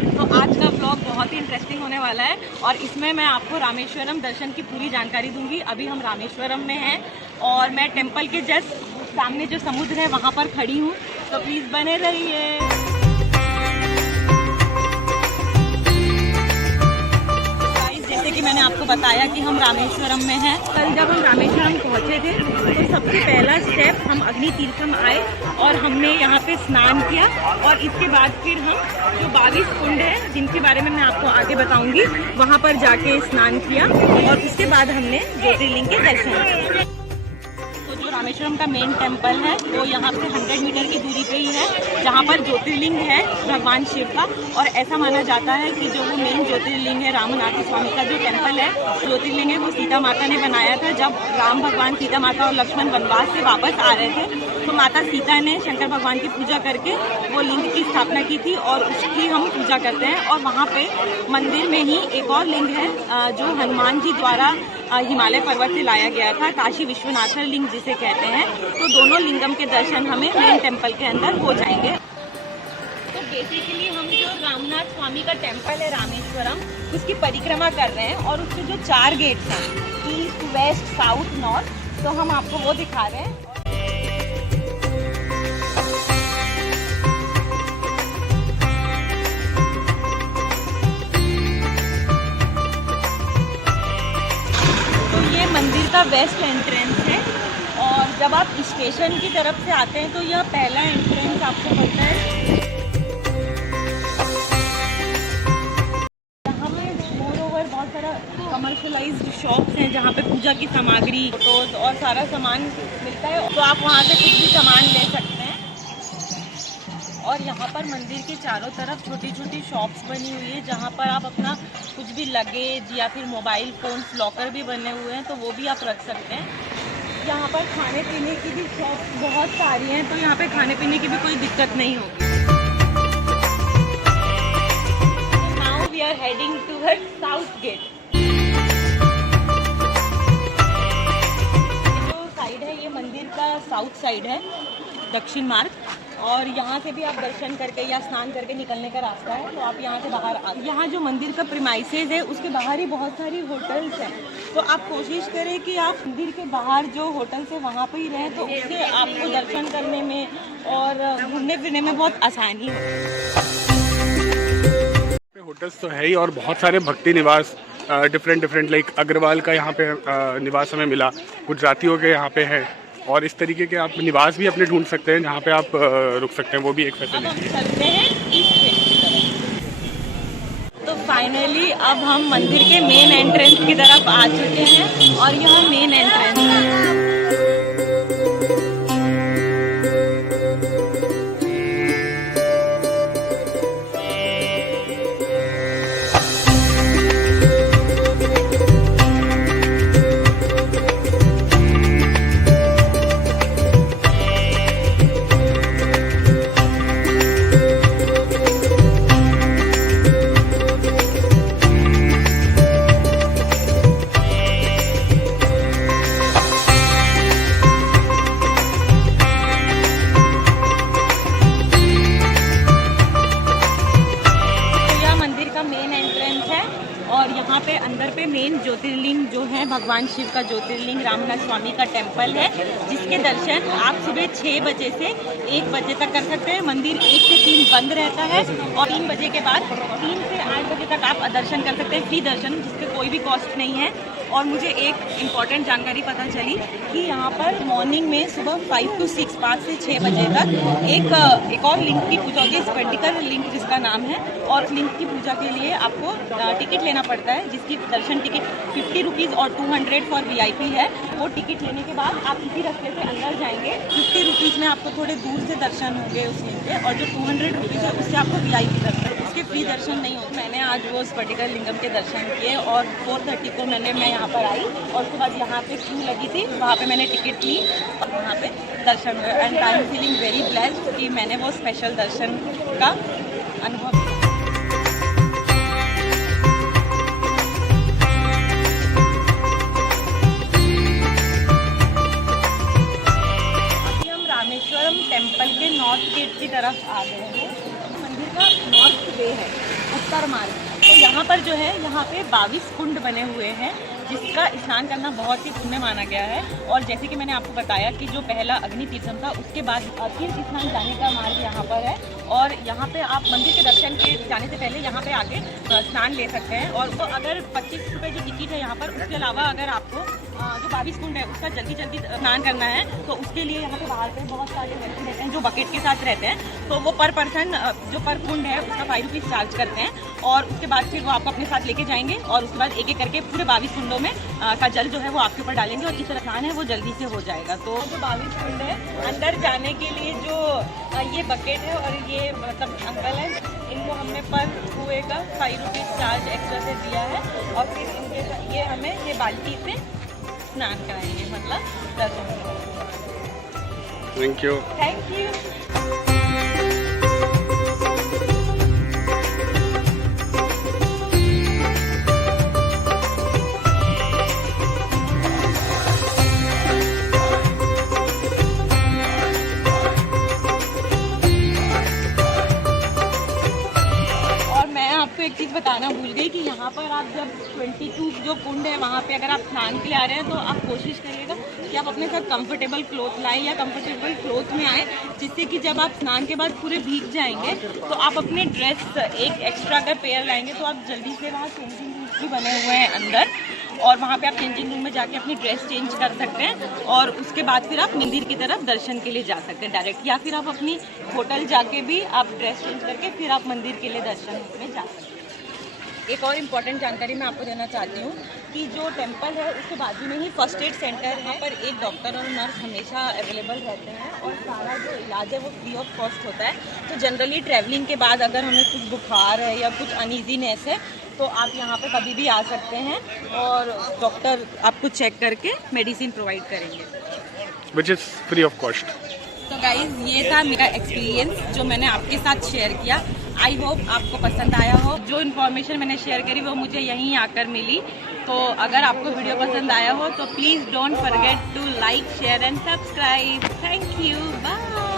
तो आज का ब्लॉग बहुत ही इंटरेस्टिंग होने वाला है और इसमें मैं आपको रामेश्वरम दर्शन की पूरी जानकारी दूंगी। अभी हम रामेश्वरम में हैं और मैं टेम्पल के जस्ट सामने जो समुद्र है वहाँ पर खड़ी हूँ, तो प्लीज़ बने रहिए। जैसे कि मैंने आपको बताया कि हम रामेश्वरम में हैं। कल जब हम रामेश्वरम पहुंचे थे तो सबसे पहला स्टेप हम अग्नि तीर्थम आए और हमने यहाँ पे स्नान किया और इसके बाद फिर हम जो 22 कुंड है जिनके बारे में मैं आपको आगे बताऊंगी वहाँ पर जाके स्नान किया और उसके बाद हमने ज्योतिर्लिंग के दर्शन किए। तो जो रामेश्वरम का मेन टेम्पल है वो यहाँ पे 100 मीटर की दूरी पे ही है, जहाँ पर ज्योतिर्लिंग है भगवान शिव का। और ऐसा माना जाता है कि जो वो मेन ज्योतिर्लिंग है रामनाथ स्वामी का जो टेम्पल है, ज्योतिर्लिंग है, वो सीता माता ने बनाया था। जब राम भगवान, सीता माता और लक्ष्मण वनवास से वापस आ रहे थे तो माता सीता ने शंकर भगवान की पूजा करके वो लिंग की स्थापना की थी और उसकी हम पूजा करते हैं। और वहाँ पे मंदिर में ही एक और लिंग है जो हनुमान जी द्वारा हिमालय पर्वत से लाया गया था, काशी विश्वनाथर लिंग जिसे कहते हैं। तो दोनों लिंगम के दर्शन हमें मेन टेम्पल के अंदर हो जाएंगे। तो बेसिकली हम जो रामनाथ स्वामी का टेम्पल है रामेश्वरम, उसकी परिक्रमा कर रहे हैं और उसके जो 4 गेट्स हैं, ईस्ट, वेस्ट, साउथ, नॉर्थ, तो हम आपको वो दिखा रहे हैं। मंदिर का वेस्ट एंट्रेंस है और जब आप स्टेशन की तरफ से आते हैं तो यह पहला एंट्रेंस आपको पड़ता है। यहाँ पे मोर ओवर बहुत सारा कमर्शलाइज्ड शॉप्स हैं जहाँ पे पूजा की सामग्री, फोटोज और सारा सामान मिलता है, तो आप वहाँ से कुछ भी सामान ले सकते हैं। और यहाँ पर मंदिर के चारों तरफ छोटी छोटी शॉप्स बनी हुई है जहाँ पर आप अपना कुछ भी लगेज या फिर मोबाइल फोन्स, लॉकर भी बने हुए हैं तो वो भी आप रख सकते हैं। यहाँ पर खाने पीने की भी शॉप्स बहुत सारी हैं, तो यहाँ पे खाने पीने की भी कोई दिक्कत नहीं होगी। Now we are heading toward south gate. जो साइड है ये मंदिर का साउथ साइड है, दक्षिण मार्ग, और यहाँ से भी आप दर्शन करके या स्नान करके निकलने का रास्ता है। तो आप यहाँ से बाहर यहाँ जो मंदिर का प्रीमाइसेस है उसके बाहर ही बहुत सारी होटल्स हैं, तो आप कोशिश करें कि आप मंदिर के बाहर जो होटल्स है वहाँ पर ही रहें, तो उससे आपको दर्शन करने में और घूमने फिरने में बहुत आसानी हो। होटल्स तो है ही और बहुत सारे भक्ति निवास डिफरेंट लाइक अग्रवाल का यहाँ पे निवास हमें मिला, गुजरातियों के यहाँ पे है और इस तरीके के आप निवास भी अपने ढूंढ सकते हैं जहाँ पे आप रुक सकते हैं, वो भी एक फैसिलिटी है। तो फाइनली अब हम मंदिर के मेन एंट्रेंस की तरफ आ चुके हैं और यह मेन एंट्रेंस है। और यहाँ पे अंदर पे मेन ज्योतिर्लिंग जो है भगवान शिव का ज्योतिर्लिंग रामनाथ स्वामी का टेम्पल है, जिसके दर्शन आप सुबह 6 बजे से 1 बजे तक कर सकते हैं। मंदिर 1 से 3 बंद रहता है और 3 बजे के बाद 3 से 8 बजे तक आप दर्शन कर सकते हैं, फ्री दर्शन, जिसके कोई भी कॉस्ट नहीं है। और मुझे एक इम्पॉर्टेंट जानकारी पता चली कि यहाँ पर मॉर्निंग में सुबह 5 to 6, 5 से 6 बजे तक एक और लिंग की पूजा होती है, स्पेटिकल लिंग जिसका नाम है, और लिंग की पूजा के लिए आपको टिकट लेना पड़ता है, जिसकी दर्शन टिकट 50 रुपीज़ और 200 फॉर VIP है। वो टिकट लेने के बाद आप इसी रास्ते से अंदर जाएंगे। 50 रुपीज़ में आपको थोड़े दूर से दर्शन होंगे उस लिंग के, और जो 200 रुपीज़ है उससे आपको VIP दर्शन, उसके फ्री दर्शन नहीं होते। मैंने आज वो स्पेटिकल लिंगम के दर्शन किए और 4:30 को मैं यहाँ पर आई और उसके बाद यहाँ पे क्यू लगी थी, वहाँ पे मैंने टिकट ली और वहाँ पे दर्शन हुए। And I am feeling very blessed कि मैंने वो स्पेशल दर्शन का अनुभव किया। अभी हम रामेश्वरम टेम्पल के नॉर्थ गेट की तरफ आ गए हैं। मंदिर का नॉर्थ वे है, और मार्ग। तो यहाँ पर जो है, यहाँ पे 22 कुंड बने हुए हैं जिसका स्नान करना बहुत ही पुण्य माना गया है। और जैसे कि मैंने आपको बताया कि जो पहला अग्नि तीर्थम था, उसके बाद तीर्थ स्नान जाने का मार्ग यहाँ पर है। और यहाँ पे आप मंदिर के दर्शन के जाने से पहले यहाँ पे आके स्नान ले सकते हैं। और तो अगर 25 रुपये जो टिकट है यहाँ पर, उसके अलावा अगर आपको जो 22 कुंड है उसका जल्दी स्नान करना है तो उसके लिए यहाँ पे बाहर पे बहुत सारे व्यक्ति रहते हैं जो बकेट के साथ रहते हैं। तो वो पर पर्सन जो पर कुंड है उसका 5 रुपीज़ चार्ज करते हैं। और उसके बाद फिर वो आपको अपने साथ लेके जाएंगे और उसके बाद एक एक करके पूरे 22 कुंडों में का जल जो है वो आपके ऊपर डालेंगे और जिस स्नान है वो जल्दी से हो जाएगा। तो जो 22 कुंड है, अंदर जाने के लिए जो ये बकेट है और ये मतलब अंकल है, इनको हमने पर हुए का 5 रुपीज़ चार्ज एक्स्ट्रा से दिया है। और फिर इनके ये हमें ये बाल्टी से स्नान कराएंगे, मतलब दर्शन। Thank you. Thank you. एक चीज़ बताना भूल गई कि यहाँ पर आप जब 22 जो कुंड है वहाँ पे अगर आप स्नान के लिए आ रहे हैं तो आप कोशिश करिएगा कि आप अपने साथ कंफर्टेबल क्लोथ लाएं या कंफर्टेबल क्लोथ में आए, जिससे कि जब आप स्नान के बाद पूरे भीग जाएंगे तो आप अपने ड्रेस एक एक्स्ट्रा अगर पेयर लाएंगे तो आप जल्दी से, वहाँ चेंजिंग रूम्स भी बने हुए हैं अंदर, और वहाँ पे आप चेंजिंग रूम में जाके अपनी ड्रेस चेंज कर सकते हैं। और उसके बाद फिर आप मंदिर की तरफ दर्शन के लिए जा सकते हैं डायरेक्ट, या फिर आप अपनी होटल जाके भी आप ड्रेस चेंज करके फिर आप मंदिर के लिए दर्शन में जा सकते हैं। एक और इम्पॉर्टेंट जानकारी मैं आपको देना चाहती हूँ कि जो टेंपल है उसके बाजू में ही फर्स्ट एड सेंटर है। यहाँ पर एक डॉक्टर और नर्स हमेशा अवेलेबल रहते हैं और सारा जो इलाज है वो फ्री ऑफ कॉस्ट होता है। तो जनरली ट्रैवलिंग के बाद अगर हमें कुछ बुखार है या कुछ अनईजीनेस है तो आप यहाँ पे कभी भी आ सकते हैं और डॉक्टर आपको चेक करके मेडिसिन प्रोवाइड करेंगे, which is free of cost. तो गाइज ये था मेरा एक्सपीरियंस जो मैंने आपके साथ शेयर किया। आई होप आपको पसंद आया हो। जो इन्फॉर्मेशन मैंने शेयर करी वो मुझे यहीं आकर मिली। तो अगर आपको वीडियो पसंद आया हो तो please don't forget to like, share and subscribe. Thank you, bye.